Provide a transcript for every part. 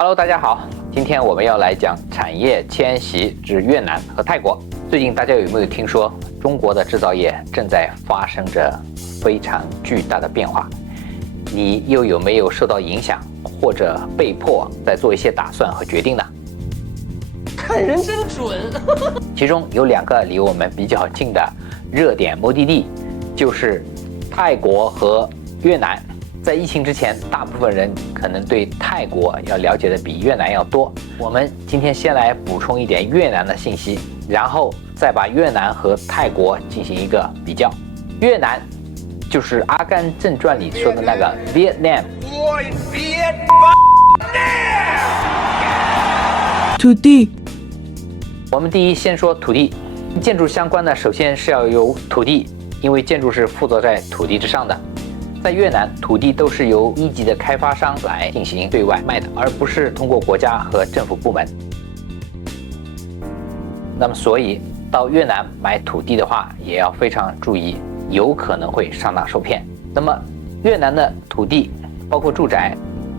Hello， 大家好，今天我们要来讲产业迁徙至越南和泰国。最近大家有没有听说，中国的制造业正在发生着非常巨大的变化？你又有没有受到影响，或者被迫在做一些打算和决定呢？看人真准。其中有2个离我们比较近的热点目的地，就是泰国和越南。在疫情之前，大部分人可能对泰国要了解的比越南要多。我们今天先来补充一点越南的信息，然后再把越南和泰国进行一个比较。越南就是《阿甘正传》里说的那个 Vietnam。土地。我们第一先说土地，建筑相关的首先是要有土地，因为建筑是附着在土地之上的。在越南，土地都是由1级的开发商来进行对外卖的，而不是通过国家和政府部门。那么，所以到越南买土地的话，也要非常注意，有可能会上当受骗。那么，越南的土地包括住宅，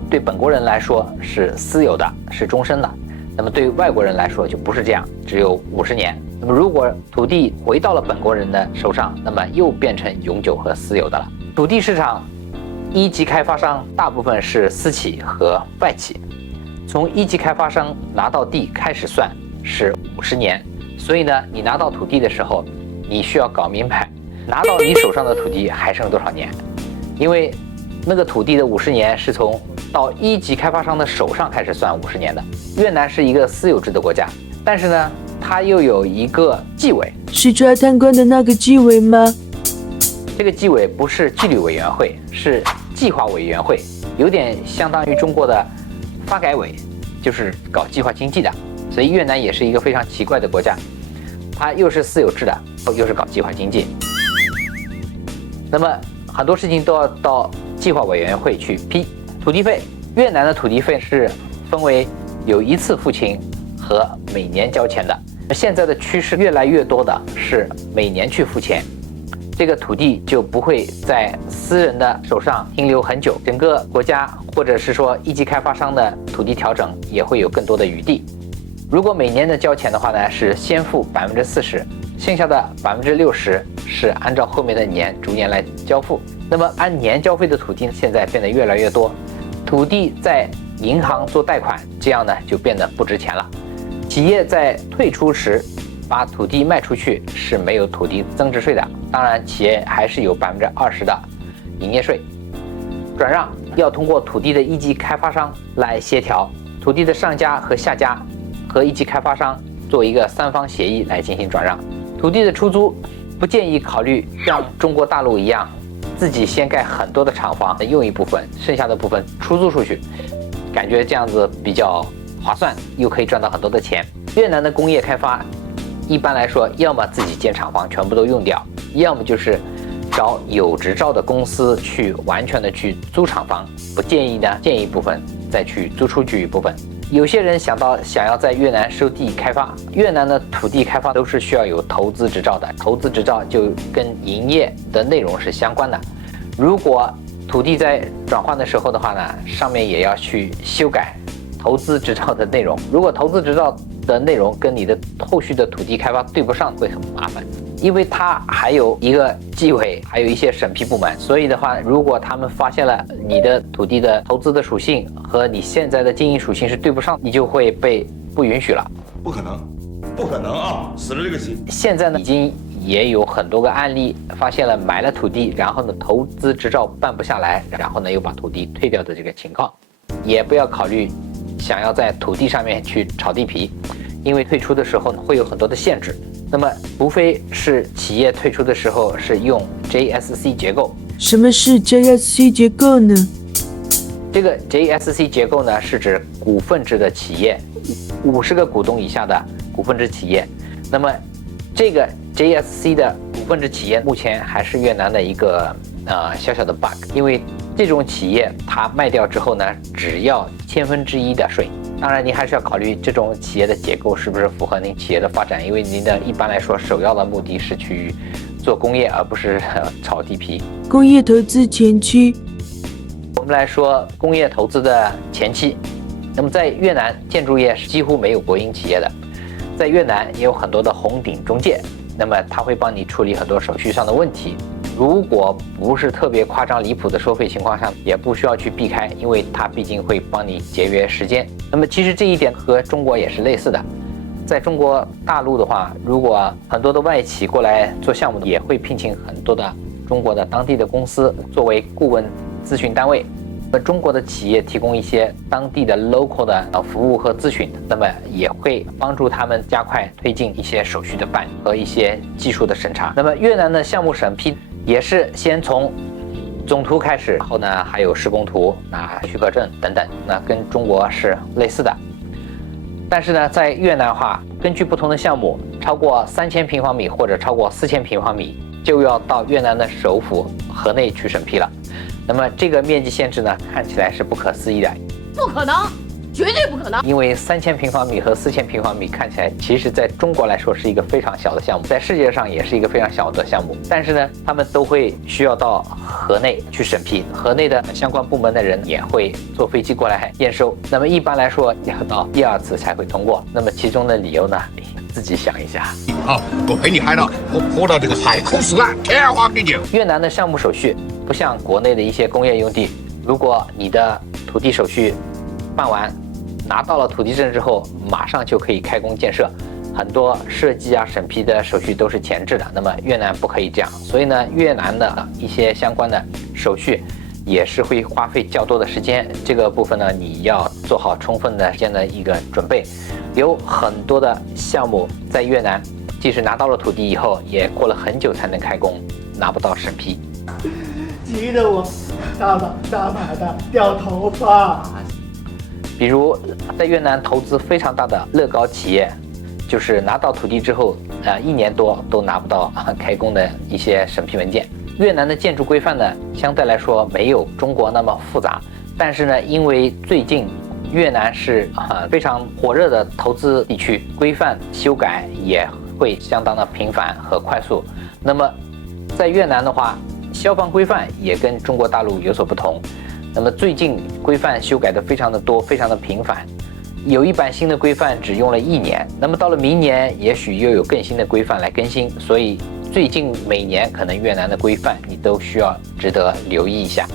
对本国人来说是私有的，是终身的。那么对外国人来说就不是这样，只有50年。那么如果土地回到了本国人的手上，那么又变成永久和私有的了。土地市场1级开发商大部分是私企和外企，从1级开发商拿到地开始算是50年。所以呢，你拿到土地的时候，你需要搞明白，拿到你手上的土地还剩多少年，因为那个土地的50年是从到1级开发商的手上开始算50年的。越南是一个私有制的国家，但是呢，它又有一个纪委，是抓贪官的那个纪委吗？这个纪委不是纪律委员会，是计划委员会，有点相当于中国的发改委，就是搞计划经济的。所以越南也是一个非常奇怪的国家，它又是私有制的，又是搞计划经济。那么很多事情都要到计划委员会去批。土地费，越南的土地费是分为有1次付清和每年交钱的。现在的趋势越来越多的是每年去付钱，这个土地就不会在私人的手上停留很久，整个国家或者是说1级开发商的土地调整也会有更多的余地。如果每年的交钱的话呢，是先付40%，剩下的60%是按照后面的年逐年来交付。那么按年交费的土地现在变得越来越多，土地在银行做贷款，这样呢就变得不值钱了。企业在退出时把土地卖出去是没有土地增值税的，当然企业还是有20%的营业税。转让要通过土地的1级开发商来协调，土地的上家和下家和1级开发商做一个3方协议来进行转让。土地的出租不建议考虑像中国大陆一样，自己先盖很多的厂房，用一部分，剩下的部分出租出去，感觉这样子比较划算，又可以赚到很多的钱。越南的工业开发一般来说，要么自己建厂房全部都用掉，要么就是找有执照的公司去完全的去租厂房，不建议呢建一部分再去租出去一部分。有些人想要在越南收地开发，越南的土地开发都是需要有投资执照的，投资执照就跟营业的内容是相关的。如果土地在转换的时候的话呢，上面也要去修改投资执照的内容。如果投资执照的内容跟你的后续的土地开发对不上，会很麻烦，因为它还有一个纪委，还有一些审批部门。所以的话，如果他们发现了你的土地的投资的属性和你现在的经营属性是对不上，你就会被不允许了。不可能，不可能啊！死了这个心。现在呢，已经也有很多个案例，发现了买了土地，然后呢投资执照办不下来，然后呢又把土地退掉的这个情况。也不要考虑想要在土地上面去炒地皮，因为退出的时候呢会有很多的限制。那么无非是企业退出的时候是用 JSC 结构。什么是 JSC 结构呢？这个 JSC 结构呢是指股份制的企业，50个股东以下的股份制企业。那么这个 JSC 的股份制企业目前还是越南的一个小小的 bug， 因为这种企业它卖掉之后呢，只要1/1000的税。当然，您还是要考虑这种企业的结构是不是符合您企业的发展，因为您的一般来说首要的目的是去做工业，而不是炒地皮。工业投资前期，我们来说工业投资的前期，那么在越南，建筑业是几乎没有国营企业的，在越南也有很多的红顶中介，那么他会帮你处理很多手续上的问题。如果不是特别夸张离谱的收费情况下，也不需要去避开，因为它毕竟会帮你节约时间。那么其实这一点和中国也是类似的。在中国大陆的话，如果很多的外企过来做项目，也会聘请很多的中国的当地的公司作为顾问咨询单位。中国的企业提供一些当地的 local 的服务和咨询，那么也会帮助他们加快推进一些手续的办理和一些技术的审查。那么越南的项目审批也是先从总图开始，然后呢还有施工图、许可证等等，那跟中国是类似的。但是呢，在越南的话，根据不同的项目，超过3000平方米或者超过4000平方米，就要到越南的首府河内去审批了。那么这个面积限制呢，看起来是不可思议的，不可能，绝对不可能。因为3000平方米和4000平方米看起来，其实在中国来说是一个非常小的项目，在世界上也是一个非常小的项目。但是呢，他们都会需要到河内去审批，河内的相关部门的人也会坐飞机过来验收。那么一般来说，要到第2次才会通过。那么其中的理由呢，你自己想一下。好，我陪你嗨到喝到这个海枯石烂，天花地久。越南的项目手续不像国内的一些工业用地，如果你的土地手续办完，拿到了土地证之后，马上就可以开工建设。很多设计审批的手续都是前置的，那么越南不可以这样，所以呢，越南的一些相关的手续也是会花费较多的时间。这个部分呢，你要做好充分的时间的一个准备。有很多的项目在越南，即使拿到了土地以后，也过了很久才能开工，拿不到审批。急得我大把的掉头发。比如在越南投资非常大的乐高企业，就是拿到土地之后，1年多都拿不到开工的一些审批文件。越南的建筑规范呢，相对来说没有中国那么复杂，但是呢，因为最近越南是非常火热的投资地区，规范修改也会相当的频繁和快速。那么在越南的话，消防规范也跟中国大陆有所不同。那么最近规范修改的非常的多，非常的频繁。有一版新的规范只用了1年，那么到了明年也许又有更新的规范来更新，所以最近每年可能越南的规范你都需要值得留意一下。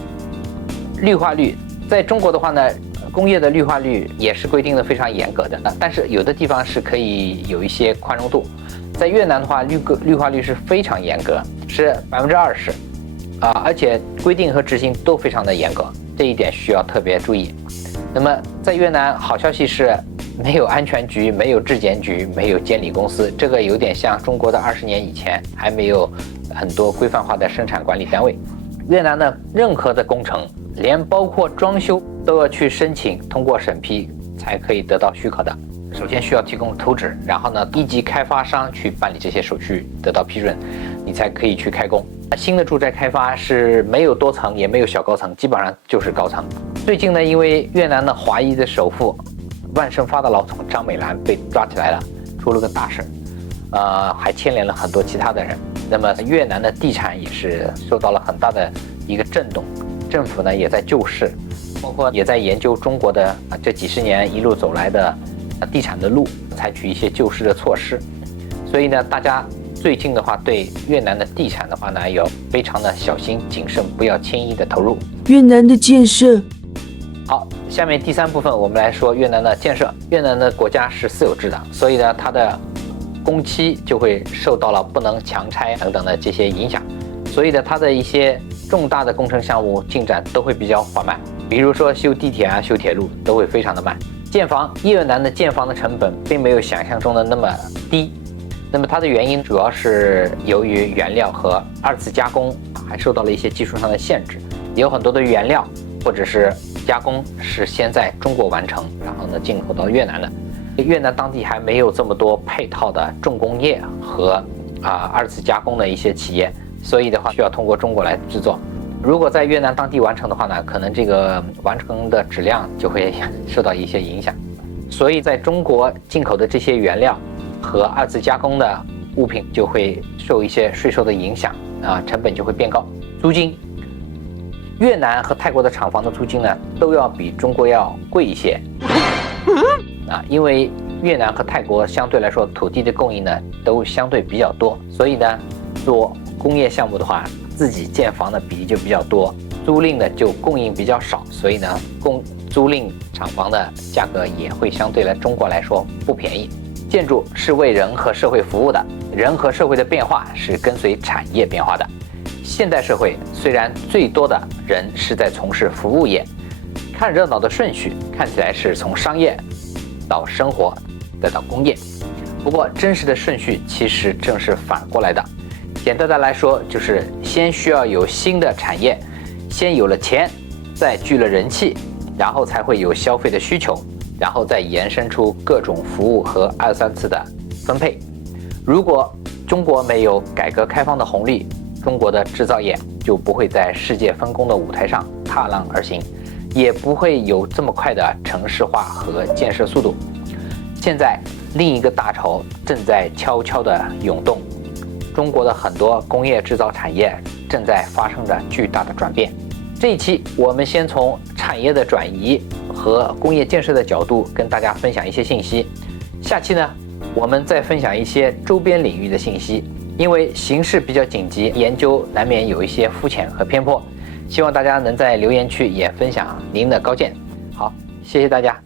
绿化率在中国的话呢，工业的绿化率也是规定的非常严格的，但是有的地方是可以有一些宽容度。在越南的话，绿化率是非常严格，是20%，而且规定和执行都非常的严格，这一点需要特别注意。那么在越南，好消息是没有安全局，没有质检局，没有监理公司，这个有点像中国的20年以前，还没有很多规范化的生产管理单位。越南的任何的工程，连包括装修都要去申请通过审批才可以得到许可的。首先需要提供图纸，然后呢一级开发商去办理这些手续得到批准，你才可以去开工。新的住宅开发是没有多层也没有小高层，基本上就是高层。最近呢，因为越南的华裔的首富万盛发的老总张美兰被抓起来了，出了个大事，还牵连了很多其他的人。那么越南的地产也是受到了很大的一个震动，政府呢也在救市，包括也在研究中国的这几十年一路走来的地产的路，采取一些救市的措施。所以呢，大家最近的话对越南的地产的话呢，要非常的小心谨慎，不要轻易的投入。越南的建设。好，下面第3部分我们来说越南的建设。越南的国家是私有制的，所以呢，它的工期就会受到了不能强拆等等的这些影响，所以呢，它的一些重大的工程项目进展都会比较缓慢，比如说修地铁修铁路都会非常的慢。建房，越南的建房的成本并没有想象中的那么低，那么它的原因主要是由于原料和2次加工还受到了一些技术上的限制，有很多的原料或者是加工是先在中国完成，然后呢进口到越南的。越南当地还没有这么多配套的重工业和2次加工的一些企业，所以的话需要通过中国来制作。如果在越南当地完成的话呢，可能这个完成的质量就会受到一些影响，所以在中国进口的这些原料和2次加工的物品就会受一些税收的影响成本就会变高。租金，越南和泰国的厂房的租金呢都要比中国要贵一些。啊，因为越南和泰国相对来说土地的供应呢都相对比较多，所以呢做工业项目的话，自己建房的比例就比较多，租赁的就供应比较少，所以呢租赁厂房的价格也会相对来中国来说不便宜。建筑是为人和社会服务的，人和社会的变化是跟随产业变化的。现代社会虽然最多的人是在从事服务业，看热闹的顺序看起来是从商业到生活再到工业，不过真实的顺序其实正是反过来的。简单的来说，就是先需要有新的产业，先有了钱，再聚了人气，然后才会有消费的需求，然后再延伸出各种服务和2、3次的分配。如果中国没有改革开放的红利，中国的制造业就不会在世界分工的舞台上踏浪而行，也不会有这么快的城市化和建设速度。现在另一个大潮正在悄悄地涌动，中国的很多工业制造产业正在发生着巨大的转变。这一期我们先从产业的转移和工业建设的角度跟大家分享一些信息，下期呢我们再分享一些周边领域的信息。因为形势比较紧急，研究难免有一些肤浅和偏颇，希望大家能在留言区也分享您的高见。好，谢谢大家。